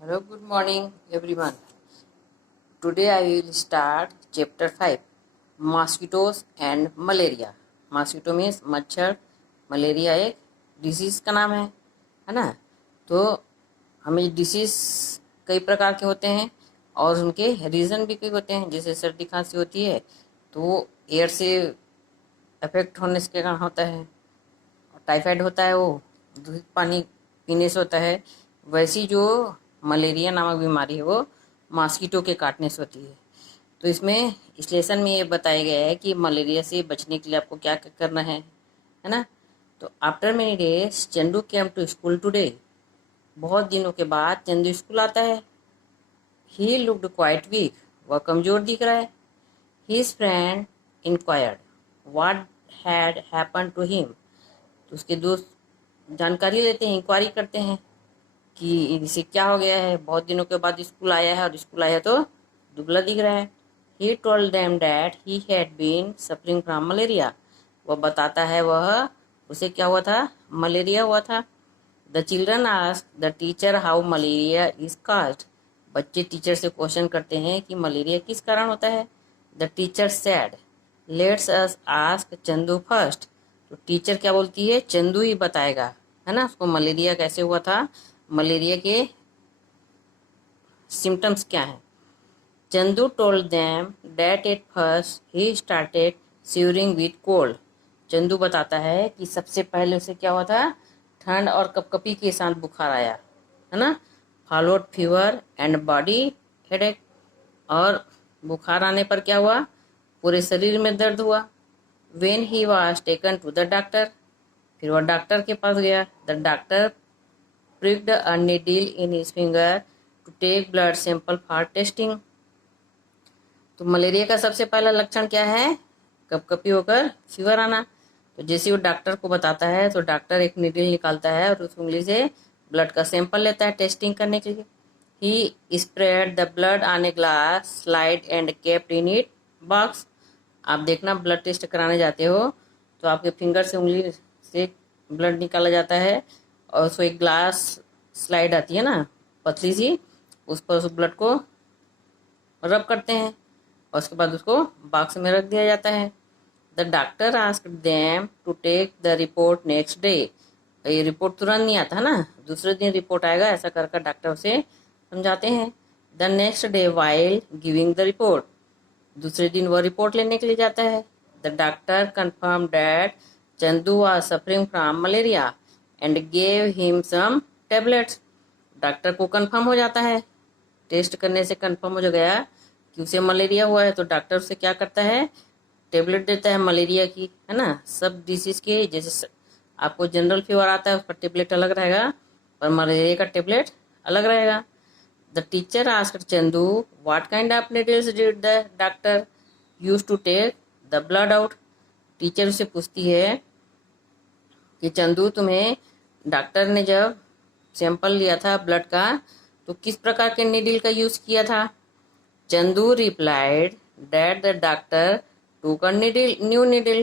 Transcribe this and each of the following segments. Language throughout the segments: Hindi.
Hello, good morning, everyone. Today I will start chapter 5 Mosquitoes and Malaria. Mosquito means मच्छर, मलेरिया एक डिसीज़ का नाम है ना। तो हमें डिसीज़ कई प्रकार के होते हैं और उनके रीज़न भी कई होते हैं। जैसे सर्दी खांसी होती है तो वो एयर से अफेक्ट होने के कारण होता है, टाइफाइड होता है वो दूषित पानी पीने से होता है। वैसी जो मलेरिया नामक बीमारी है वो मॉस्किटो के काटने से होती है। तो इसमें इस लेसन में ये बताया गया है कि मलेरिया से बचने के लिए आपको क्या क्या करना है ना। तो after many days Chandu came to school today. बहुत दिनों के बाद चंदू स्कूल आता है। He looked quite weak. वह कमज़ोर दिख रहा है। His friend inquired what had happen to him. तो उसके दोस्त जानकारी लेते हैं, इंक्वायरी करते हैं कि इसे क्या हो गया है। बहुत दिनों के बाद स्कूल आया है और स्कूल आया तो दुबला दिख रहा है। He told them that he had been suffering from malaria. वह बताता है वह उसे क्या हुआ था, मलेरिया हुआ था। The children asked the teacher how malaria is caused. बच्चे टीचर से क्वेश्चन करते हैं कि मलेरिया किस कारण होता है। The teacher said let's us ask Chandu first. तो टीचर क्या बोलती है, चंदू ही बताएगा है ना उसको मलेरिया कैसे हुआ था, मलेरिया के सिम्टम्स क्या हैं। Chandu told them that at first he started shivering with cold. Chandu बताता है कि सबसे पहले उसे क्या हुआ था, ठंड और कपकपी के साथ बुखार आया है ना। Followed fever and body headache. और बुखार आने पर क्या हुआ, पूरे शरीर में दर्द हुआ। When he was taken to the doctor. फिर वह डॉक्टर के पास गया। The doctor pricked a needle in his finger to take blood sample for testing। तो मलेरिया का सबसे पहला लक्षण क्या है, कपकपी होकर फीवर आना। तो जैसे वो डॉक्टर को बताता है तो डॉक्टर एक नीडल निकालता है और उस उंगली से ब्लड का सैंपल लेता है टेस्टिंग करने के लिए। He spread the blood on a glass slide and kept in it box. आप देखना ब्लड टेस्ट कराने जाते हो तो आपके फिंगर से उंगली से ब्लड निकाला जाता है और उसको एक ग्लास स्लाइड आती है ना पतली सी, उस पर उस ब्लड को रब करते हैं और उसके बाद उसको बॉक्स में रख दिया जाता है। The doctor asked them to take the report next day. ये रिपोर्ट तुरंत नहीं आता ना, दूसरे दिन रिपोर्ट आएगा, ऐसा कर कर डॉक्टर उसे समझाते हैं। The next day while giving the report. दूसरे दिन वह रिपोर्ट लेने के लिए जाता है। The doctor confirm that Chandu was suffering from malaria and gave him some tablets. Doctor को कंफर्म हो जाता है, टेस्ट करने से कंफर्म हो गया कि उसे मलेरिया हुआ है। तो डॉक्टर उसे क्या करता है, टेबलेट देता है मलेरिया की है ना। सब डिसीज के जैसे आपको जनरल फीवर आता है उसका टेबलेट अलग रहेगा और मलेरिया का टेबलेट अलग रहेगा। The teacher asked Chandu what kind of needles did the doctor use to take the blood out. Teacher उसे पूछती है कि चंदू तुम्हें डॉक्टर ने जब सैंपल लिया था ब्लड का तो किस प्रकार के नीडल का यूज किया था। Chandu replied that the doctor टूक अ नीडल न्यू नीडल।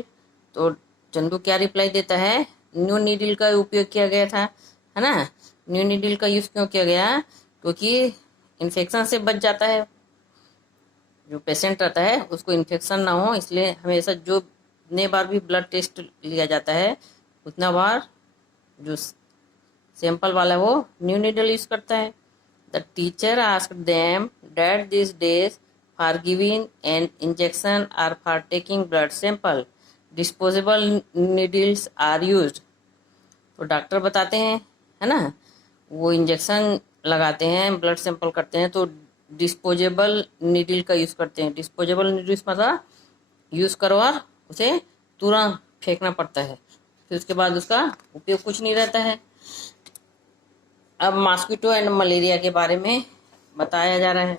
तो चंदू क्या रिप्लाई देता है, न्यू नीडल का उपयोग किया गया था है ना। न्यू नीडल का यूज क्यों किया गया, क्योंकि इन्फेक्शन से बच जाता है, जो पेशेंट रहता है उसको इन्फेक्शन ना हो, इसलिए हमेशा जो जितने बार भी ब्लड टेस्ट लिया जाता है उतना बार जो सैंपल वाला वो न्यू नीडल यूज करता है। The teacher asked them that this days for giving an injection or for taking blood sample disposable needles are used. तो डॉक्टर बताते हैं है ना, वो इंजेक्शन लगाते हैं ब्लड सैंपल करते हैं तो डिस्पोजेबल नीडल का यूज़ करते हैं। डिस्पोजेबल नीडल्स मतलब यूज़ करो और उसे तुरंत फेंकना पड़ता है, फिर उसके बाद उसका उपयोग कुछ नहीं रहता है। अब मॉस्किटो एंड मलेरिया के बारे में बताया जा रहा है।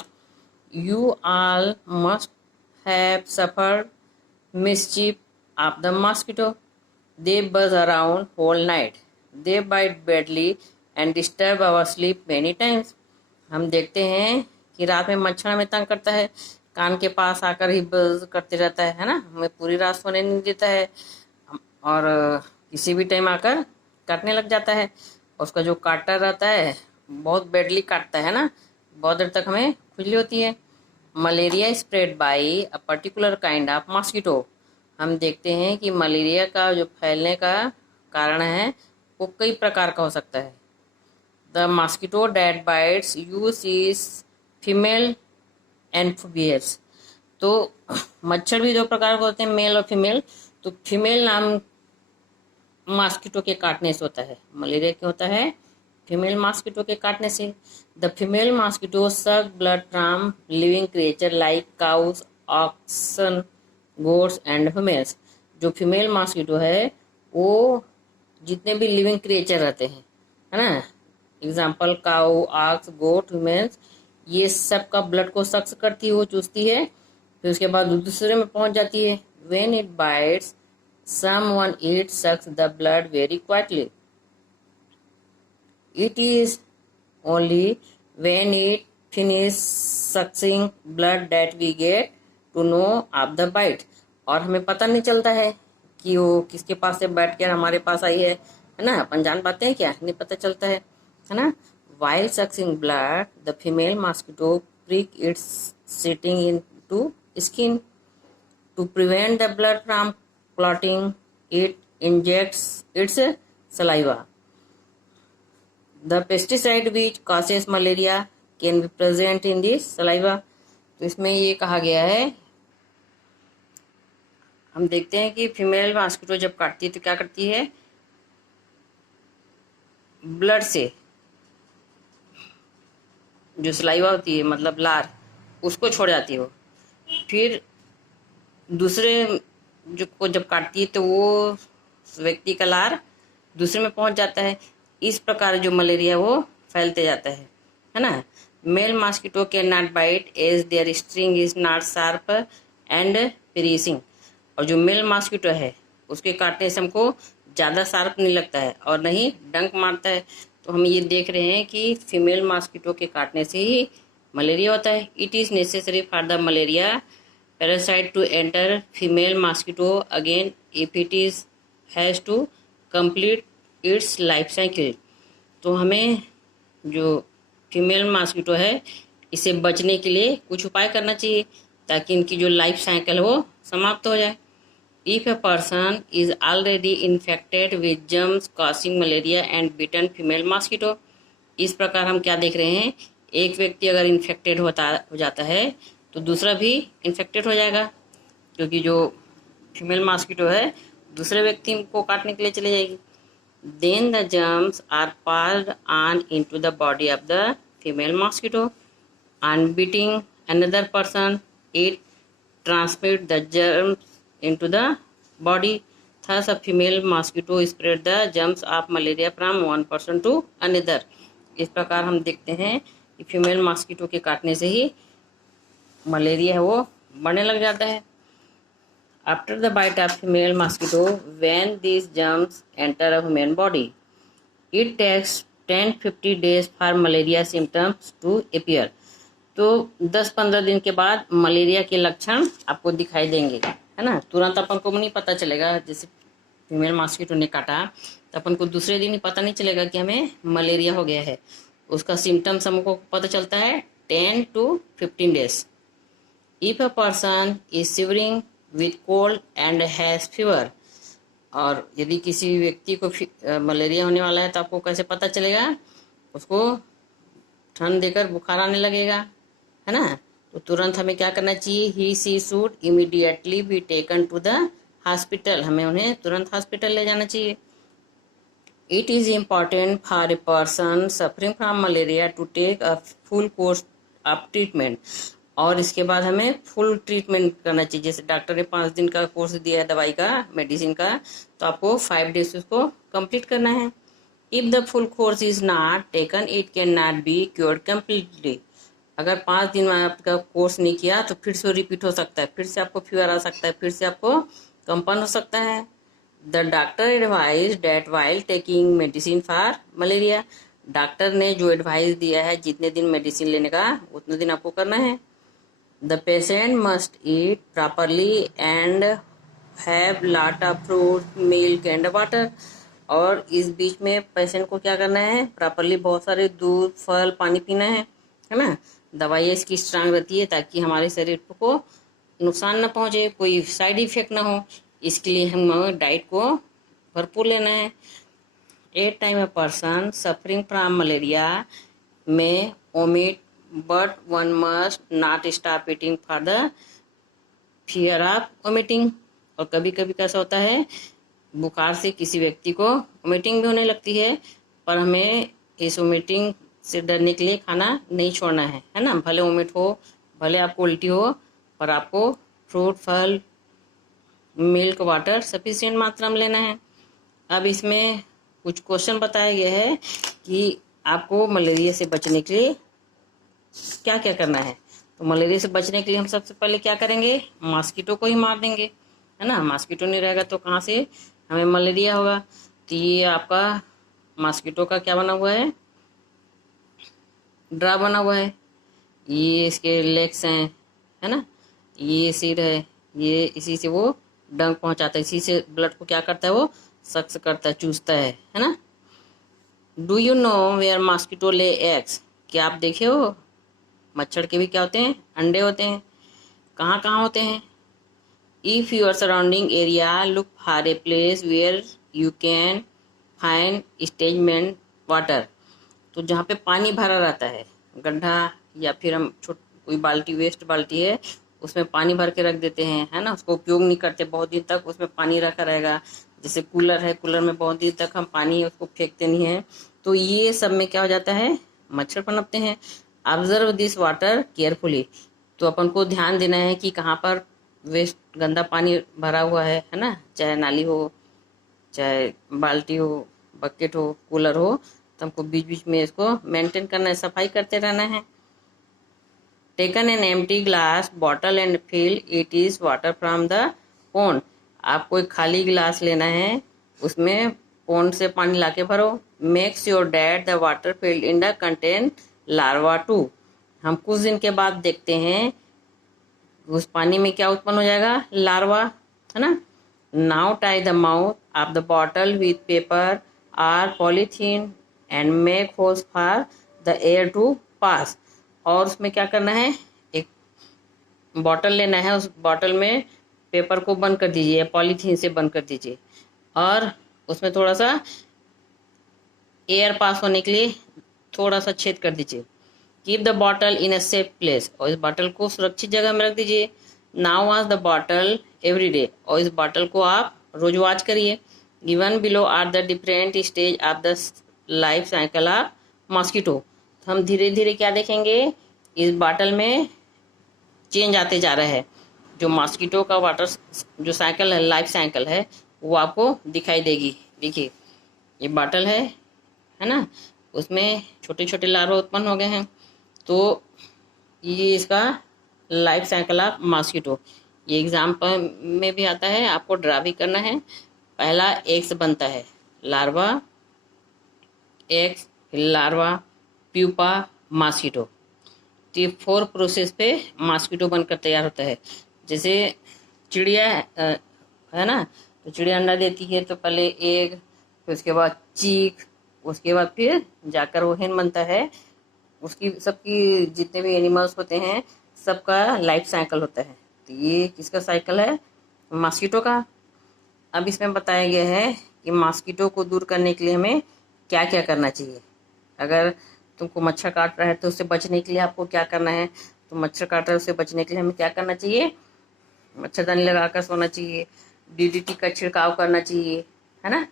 You all must have suffered mischief of the mosquito. They buzz around whole night. They bite badly and disturb our sleep many times. हम देखते हैं कि रात में मच्छर हमें तंग करता है, कान के पास आकर ही बज करते रहता है ना, हमें पूरी रात सोने नहीं देता है और किसी भी टाइम आकर काटने लग जाता है। उसका जो काटा रहता है बहुत बैडली काटता है ना, बहुत देर तक हमें खुजली होती है। Malaria spread by a particular kind of mosquito. हम देखते हैं कि मलेरिया का जो फैलने का कारण है वो कई प्रकार का हो सकता है। The mosquito that bites us is female anopheles. तो मच्छर भी दो प्रकार के होते हैं, मेल और फीमेल। तो फीमेल नाम मॉस्किटो के काटने से होता है, मलेरिया क्या होता है, फीमेल मॉस्किटो के काटने से। The female mosquito suck blood from living creature like cows, oxen, goats and humans. जो फीमेल मॉस्किटो है वो जितने भी लिविंग क्रिएचर रहते हैं, है ना, एग्जाम्पल काउ, ऑक्स, गोट, ह्यूमन्स, ये सब का ब्लड को सक्स करती है, वो चूसती है, फिर उसके बाद दूसरे में पहुंच जाती है। When it bytes someone, it sucks the blood very quietly. It is only when it finishes sucking blood that we get to know of the bite. और हमें पता नहीं चलता है कि वो किसके पास से बैठ कर हमारे पास आई है ना, अपन जान पाते हैं क्या, नहीं पता चलता है ना। While sucking blood, the female mosquito prick its sitting into skin. To prevent the blood from clotting, it injects its saliva. The pesticide which causes malaria can be present in this saliva. तो इसमें ये कहा गया है, हम देखते हैं कि फीमेल मॉस्किटो जब काटती है तो क्या करती है, ब्लड से जो सलाइवा होती है, मतलब लार, उसको छोड़ जाती है वो। फिर दूसरे जो को जब काटती है तो वो व्यक्ति का लार दूसरे में पहुंच जाता है। इस प्रकार जो मलेरिया वो फैलते जाता है ना। Male mosquito can not bite as their sting is not sharp and piercing. और जो मेल मॉस्किटो है उसके काटने से हमको ज़्यादा शार्प नहीं लगता है और नहीं डंक मारता है। तो हम ये देख रहे हैं कि फीमेल मॉस्किटो के काटने से ही मलेरिया होता है। It is necessary for the malaria parasite to enter female mosquito again if it is has to complete its life cycle। तो हमें जो फीमेल मॉस्किटो है इसे बचने के लिए कुछ उपाय करना चाहिए ताकि इनकी जो लाइफ साइकिल वो समाप्त हो जाए। If a person is already infected with germs causing malaria and bitten female mosquito. इस प्रकार हम क्या देख रहे हैं, एक व्यक्ति अगर इन्फेक्टेड हो जाता है तो दूसरा भी इन्फेक्टेड हो जाएगा, क्योंकि जो फीमेल मॉस्किटो है दूसरे व्यक्ति को काटने के लिए चली जाएगी। Then the germs are passed on into the body of the female mosquito on biting another person, it transmit the germs into the body. Thus a female mosquito spread the germs of malaria from one person to another. इस प्रकार हम देखते हैं कि फीमेल मॉस्किटो के काटने से ही मलेरिया है वो बढ़ने लग जाता है। After the bite of female mosquito when this germs enter a human body it takes 10-50 days for malaria symptoms to appear. तो 10-15 दिन के बाद मलेरिया के लक्षण आपको दिखाई देंगे, है ना। तुरंत अपन को नहीं पता चलेगा, जैसे फीमेल मॉस्किटो ने काटा तो अपन को दूसरे दिन ही पता नहीं चलेगा कि हमें मलेरिया हो गया है। उसका सिम्टम्स हमको पता चलता है 10 to 15 days। If a person is shivering with cold and has fever, और यदि किसी व्यक्ति को मलेरिया होने वाला है तो आपको कैसे पता चलेगा, उसको ठंड देकर बुखार आने लगेगा, है ना। तो तुरंत हमें क्या करना चाहिए, he she should immediately be taken to the hospital. हमें उन्हें तुरंत हॉस्पिटल ले जाना चाहिए। It is important for a person suffering from malaria to take a full course of treatment. और इसके बाद हमें फुल ट्रीटमेंट करना चाहिए। जैसे डॉक्टर ने 5 दिन का कोर्स दिया है दवाई का, मेडिसिन का, तो आपको 5 days उसको कंप्लीट करना है। If the full course is not taken it can not be cured completely. अगर 5 दिन में आपका कोर्स नहीं किया तो फिर से रिपीट हो सकता है, फिर से आपको फीवर आ सकता है, फिर से आपको कंपन हो सकता है। The doctor advise that while taking medicine for malaria. Doctor ने जो एडवाइस दिया है जितने दिन मेडिसिन लेने का उतने दिन आपको करना है। The patient must eat properly and have lot of fruit, milk and water। और इस बीच में पेशेंट को क्या करना है, प्रॉपरली बहुत सारे दूध, फल, पानी पीना है ना। दवाइयाँ इसकी स्ट्रांग रहती है ताकि हमारे शरीर को नुकसान ना पहुंचे, कोई साइड इफेक्ट ना हो। इसके लिए हमें डाइट को भरपूर लेना है। At time a person suffering from malaria में omit but one must not stop eating for the fear of vomiting। और कभी कभी कैसा होता है, बुखार से किसी व्यक्ति को वोमिटिंग भी होने लगती है, पर हमें इस वोमिटिंग से डरने के लिए खाना नहीं छोड़ना है ना। भले वोमिट हो, भले आपको उल्टी हो, पर आपको फ्रूट, फल, मिल्क, वाटर सफिशिएंट मात्रा में लेना है। अब इसमें कुछ क्वेश्चन बताया गया है कि आपको मलेरिया से बचने के लिए क्या क्या करना है। तो मलेरिया से बचने के लिए हम सबसे पहले क्या करेंगे, मॉस्किटो को ही मार देंगे, है ना। मॉस्किटो नहीं रहेगा तो कहाँ से हमें मलेरिया होगा। तो ये आपका मॉस्किटो का क्या बना हुआ है, ड्रा बना हुआ है। ये इसके लेग्स हैं, है ना। ये सिर है, ये इसी से वो डंक पहुंचाता है, इसी से ब्लड को क्या करता है, वो सक्स करता है, चूसता है ना। Do you know where mosquito lay eggs? क्या आप देखे हो मच्छर के भी क्या होते हैं, अंडे होते हैं। कहाँ कहाँ होते हैं? If your surrounding area look for a place where you can find stagnant water. तो जहाँ पे पानी भरा रहता है, गड्ढा या फिर हम कोई बाल्टी, वेस्ट बाल्टी है, उसमें पानी भर के रख देते हैं, है ना। उसको उपयोग नहीं करते, बहुत दिन तक उसमें पानी रखा रहेगा। जैसे कूलर है, कूलर में बहुत दिन तक हम पानी उसको फेंकते नहीं है, तो ये सब में क्या हो जाता है, मच्छर पनपते हैं। Observe this water carefully. तो अपन को ध्यान देना है कि कहाँ पर वेस्ट गंदा पानी भरा हुआ है ना। चाहे नाली हो, चाहे बाल्टी हो, बकेट हो, कूलर हो, तो हमको बीच बीच में इसको मेंटेन करना है, सफाई करते रहना है। Taken an empty glass bottle and fill it is water from the pond. आपको एक खाली गिलास लेना है, उसमें पोंड से पानी लाके भरो। Make sure that the water filled in the contain larva too. हम कुछ दिन के बाद देखते हैं उस पानी में क्या उत्पन्न हो जाएगा, लार्वा, है ना। Now tie the mouth of the bottle with paper और polythene and make holes for the air to pass. और उसमें क्या करना है, एक बॉटल लेना है, उस बॉटल में पेपर को बंद कर दीजिए, पॉलीथीन से बंद कर दीजिए, और उसमें थोड़ा सा एयर पास होने के लिए थोड़ा सा छेद कर दीजिए। Keep the bottle in a safe place. और इस बॉटल को सुरक्षित जगह में रख दीजिए। Now wash the bottle every day. और इस बॉटल को आप रोज वॉश करिए। Given below are the different stage of the life cycle of mosquito. हम धीरे धीरे क्या देखेंगे, इस बॉटल में चेंज आते जा रहा है। जो मॉस्किटो का वाटर जो साइकिल है, लाइफ साइकिल है, वो आपको दिखाई देगी। देखिए ये बॉटल है ना, उसमें छोटे छोटे लार्वा उत्पन्न हो गए हैं। तो ये इसका लाइफ साइकिल ऑफ मॉस्किटो। ये एग्जाम्पल में भी आता है, आपको ड्रा भी करना है। पहला एग्स बनता है, larva, eggs, larva, pupa, mosquito. तो ये 4 प्रोसेस पे मॉस्किटो बनकर तैयार होता है। जैसे चिड़िया है ना, तो चिड़िया अंडा देती है, तो पहले एग, फिर उसके बाद चीक, उसके बाद फिर जाकर वो hen बनता है। उसकी सबकी जितने भी एनिमल्स होते हैं सबका लाइफ साइकिल होता है। तो ये किसका साइकिल है, मॉस्किटो का। अब इसमें बताया गया है कि मॉस्किटो को दूर करने के लिए हमें क्या क्या करना चाहिए। अगर तुमको मच्छर काट रहा है तो उससे बचने के लिए आपको क्या करना है, तो मच्छर काट रहा है उससे बचने के लिए हमें क्या करना चाहिए, मच्छरदानी लगाकर सोना चाहिए, डीडीटी का छिड़काव करना चाहिए, है ना।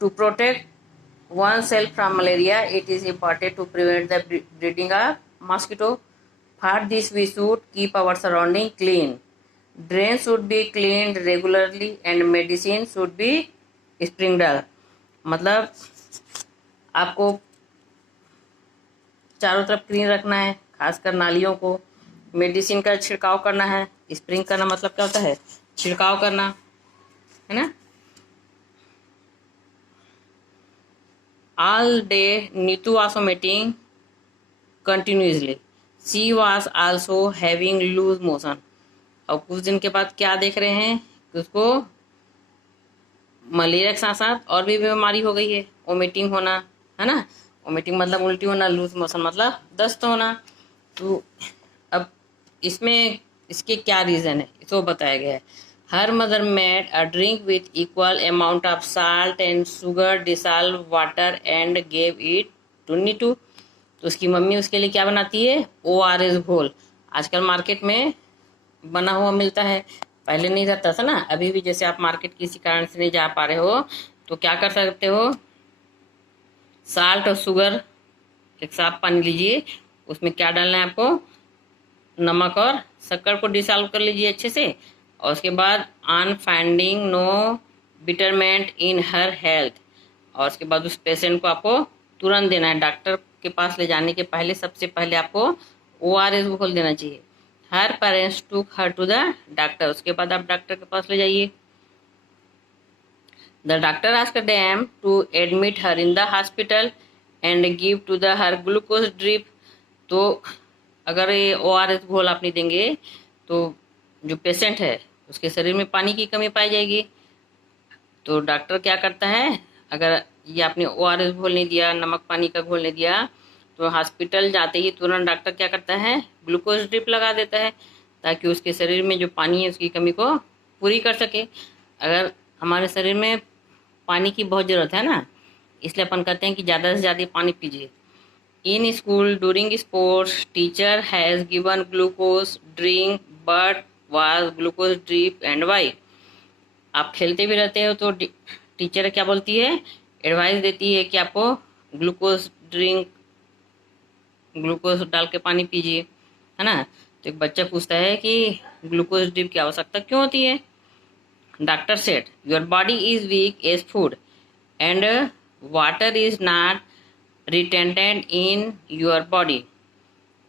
To protect oneself from malaria, it is important to prevent the breeding of mosquito. For this, we should keep our surrounding clean. Drains should be cleaned regularly and medicine should be sprinkled. मतलब आपको चारों तरफ क्लीन रखना है, खासकर नालियों को। मेडिसिन का छिड़काव करना है। स्प्रिंग करना मतलब क्या होता है, छिड़काव करना, है ना। All day Nitu was vomiting continuously. She was also having loose motion. और कुछ दिन के बाद क्या देख रहे हैं कि उसको मलेरिया के साथ साथ और भी बीमारी हो गई है, वोमिटिंग होना, है ना। वोमिटिंग मतलब उल्टी होना, लूज मोशन मतलब दस्त होना। तो अब इसमें इसके क्या रीज़न है इसको बताया गया है। Her mother made a drink with equal amount of salt and sugar dissolve water and gave it to. तो उसकी मम्मी उसके लिए क्या बनाती है, ORS घोल। आजकल मार्केट में बना हुआ मिलता है, पहले नहीं रहता था ना। अभी भी जैसे आप मार्केट किसी कारण से नहीं जा पा रहे हो तो क्या कर सकते हो, साल्ट और शुगर एक साफ पानी लीजिए, उसमें क्या डालना है आपको, नमक और शक्कर को डिसॉल्व कर लीजिए अच्छे से। और उसके बाद on finding no betterment in her health, और उसके बाद उस पेशेंट को आपको तुरंत देना है। डॉक्टर के पास ले जाने के पहले सबसे पहले आपको ORS घोल देना चाहिए। Her parents to her to the doctor, उसके बाद आप डॉक्टर के पास ले जाइए। The doctor asked them to admit her in the hospital and give to the her glucose drip. तो अगर ये ORS घोल आप नहीं देंगे तो जो पेशेंट है उसके शरीर में पानी की कमी पाई जाएगी। तो डॉक्टर क्या करता है, अगर ये आपने ORS घोल नहीं दिया, नमक पानी का घोल नहीं दिया, तो हॉस्पिटल जाते ही तुरंत डॉक्टर क्या करता है, ग्लूकोज ड्रिप लगा देता है, ताकि उसके शरीर में जो पानी है उसकी कमी को पूरी कर सके। अगर हमारे शरीर में पानी की बहुत ज़रूरत है ना, इसलिए अपन कहते हैं कि ज़्यादा से ज़्यादा पानी पीजिए। In school during sports teacher has given glucose drink but was glucose drip and why. आप खेलते भी रहते हो तो टीचर क्या बोलती है, एडवाइस देती है कि आपको ग्लूकोज ड्रिंक, ग्लूकोज डाल के पानी पीजिए, है ना। तो एक बच्चा पूछता है कि ग्लूकोज ड्रिप की आवश्यकता क्यों होती है। Doctor said your body is weak as food and water is not retained in your body.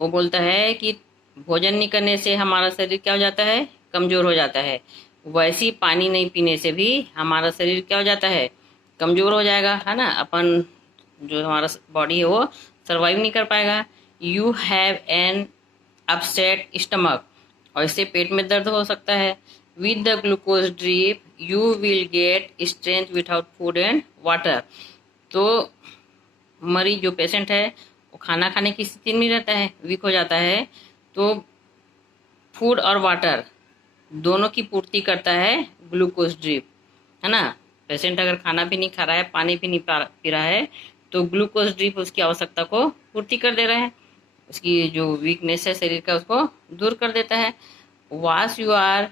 वो बोलता है कि भोजन नहीं करने से हमारा शरीर क्या हो जाता है, कमज़ोर हो जाता है। वैसे ही पानी नहीं पीने से भी हमारा शरीर क्या हो जाता है, कमज़ोर हो जाएगा, है ना। अपन जो हमारा बॉडी है वो सर्वाइव नहीं कर पाएगा। You have an upset stomach, और इससे पेट में दर्द हो सकता है। With the glucose drip you will get strength without food and water. तो मरीज जो पेशेंट है वो खाना खाने की स्थिति में रहता है, वीक हो जाता है, तो फूड और वाटर दोनों की पूर्ति करता है ग्लूकोज ड्रिप, है ना। पेशेंट अगर खाना भी नहीं खा रहा है, पानी भी नहीं पी रहा है, तो ग्लूकोज ड्रिप उसकी आवश्यकता को पूर्ति कर दे रहा है, उसकी जो वीकनेस है शरीर का उसको दूर कर देता है। Was you are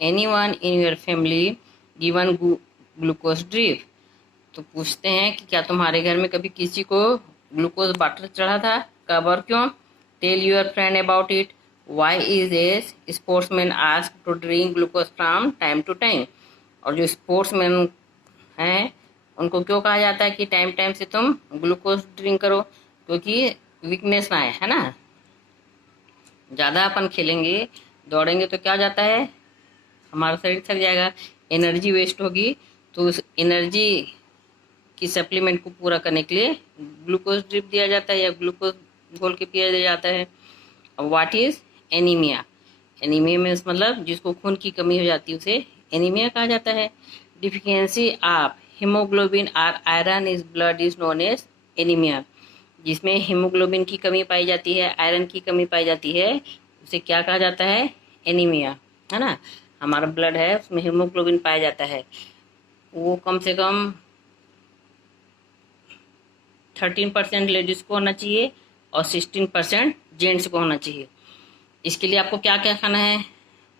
any one in your family given glucose drip. तो पूछते हैं कि क्या तुम्हारे घर में कभी किसी को ग्लूकोज वाटर चढ़ा था, कब और क्यों। Tell your friend about it. Why is a sportsman ask to drink glucose from time to time. और जो स्पोर्ट्समैन हैं उनको क्यों कहा जाता है कि टाइम टाइम से तुम ग्लूकोज ड्रिंक करो, क्योंकि वीकनेस ना है ना। ज़्यादा अपन खेलेंगे दौड़ेंगे तो क्या हो जाता है, हमारा शरीर थक जाएगा, एनर्जी वेस्ट होगी। तो उस एनर्जी की सप्लीमेंट को पूरा करने के लिए ग्लूकोज ड्रिप दिया जाता है या ग्लूकोज घोल के पिया जाता है। What is anaemia. एनीमिया में मतलब जिसको खून की कमी हो जाती है उसे एनीमिया कहा जाता है। डिफिशियंसी ऑफ हीमोग्लोबिन और iron is blood is known as anaemia. जिसमें हीमोग्लोबिन की कमी पाई जाती है, आयरन की कमी पाई जाती है, उसे क्या कहा जाता है, एनीमिया, है ना। हमारा ब्लड है उसमें हीमोग्लोबिन पाया जाता है, वो कम से कम 13% लेडीज़ को होना चाहिए और 16% जेंट्स को होना चाहिए। इसके लिए आपको क्या क्या खाना है,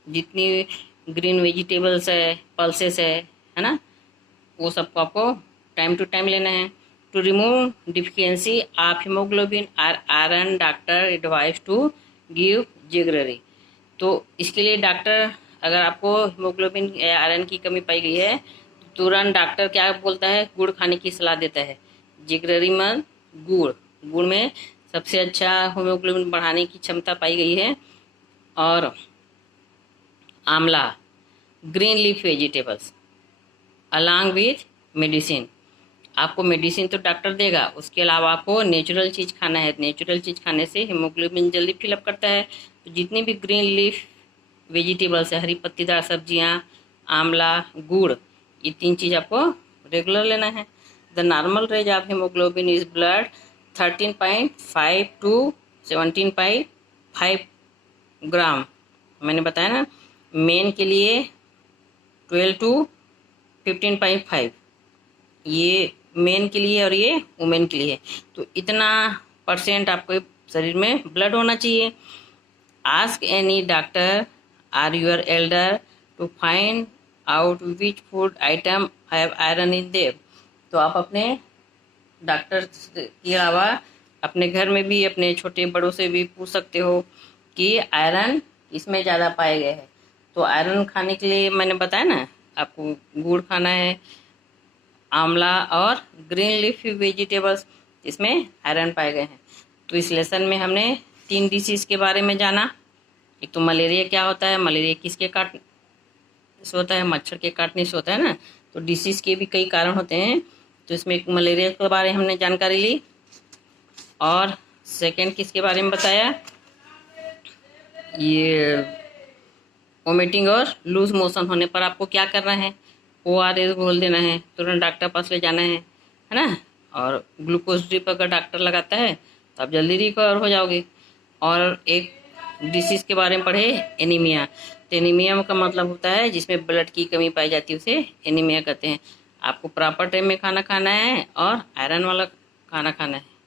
जितनी ग्रीन वेजिटेबल्स है, पल्सेस है ना, वो सबको आपको टाइम टू टाइम लेना है। To remove deficiency of haemoglobin और iron doctor advice to give jaggery. तो इसके लिए डॉक्टर, अगर आपको हीमोग्लोबिन या आयरन की कमी पाई गई है तो तुरंत डॉक्टर क्या बोलता है, गुड़ खाने की सलाह देता है। जिगररी में गुड़, गुड़ में सबसे अच्छा हीमोग्लोबिन बढ़ाने की क्षमता पाई गई है। और आंवला, green leaf vegetables along with medicine. आपको मेडिसिन तो डॉक्टर देगा, उसके अलावा आपको नेचुरल चीज़ खाना है। नेचुरल चीज़ खाने से हीमोग्लोबिन जल्दी फिलअप करता है। तो जितनी भी ग्रीन लीफ वेजिटेबल्स है, हरी पत्तीदार सब्जियां, आंवला, गुड़, ये 3 चीज़ आपको रेगुलर लेना है। The normal range of haemoglobin is blood 13.5 to 17.5 gram. मैंने बताया ना, मेन के लिए 12 टू 15.5, ये मेन के लिए और ये वुमेन के लिए। तो इतना % आपके शरीर में ब्लड होना चाहिए। Ask any doctor or your elder to find out which food item have iron in them. तो आप अपने डॉक्टर के अलावा अपने घर में भी अपने छोटे बड़ों से भी पूछ सकते हो कि आयरन इसमें ज़्यादा पाए गए हैं। तो आयरन खाने के लिए मैंने बताया ना, आपको गुड़ खाना है, आंवला और ग्रीन लीफी वेजिटेबल्स, इसमें आयरन पाए गए हैं। तो इस लेसन में हमने 3 डिसीज़ के बारे में जाना। एक तो मलेरिया क्या होता है, मलेरिया किसके काटने से होता है, मच्छर के काटने से होता है ना। तो डिसीज़ के भी कई कारण होते हैं, तो इसमें एक मलेरिया के बारे में हमने जानकारी ली। और सेकंड किसके बारे में बताया, ये वोमिटिंग और लूज मोशन होने पर आपको क्या करना है, ORS घोल देना है, तुरंत डॉक्टर पास ले जाना है ना। और ग्लूकोज ड्रिप अगर डॉक्टर लगाता है तो आप जल्दी रिकवर हो जाओगे। और एक डिसीज़ के बारे में पढ़े, एनीमिया। तो एनीमिया का मतलब होता है जिसमें ब्लड की कमी पाई जाती है, उसे एनीमिया कहते हैं। आपको प्रॉपर टाइम में खाना खाना है और आयरन वाला खाना खाना है।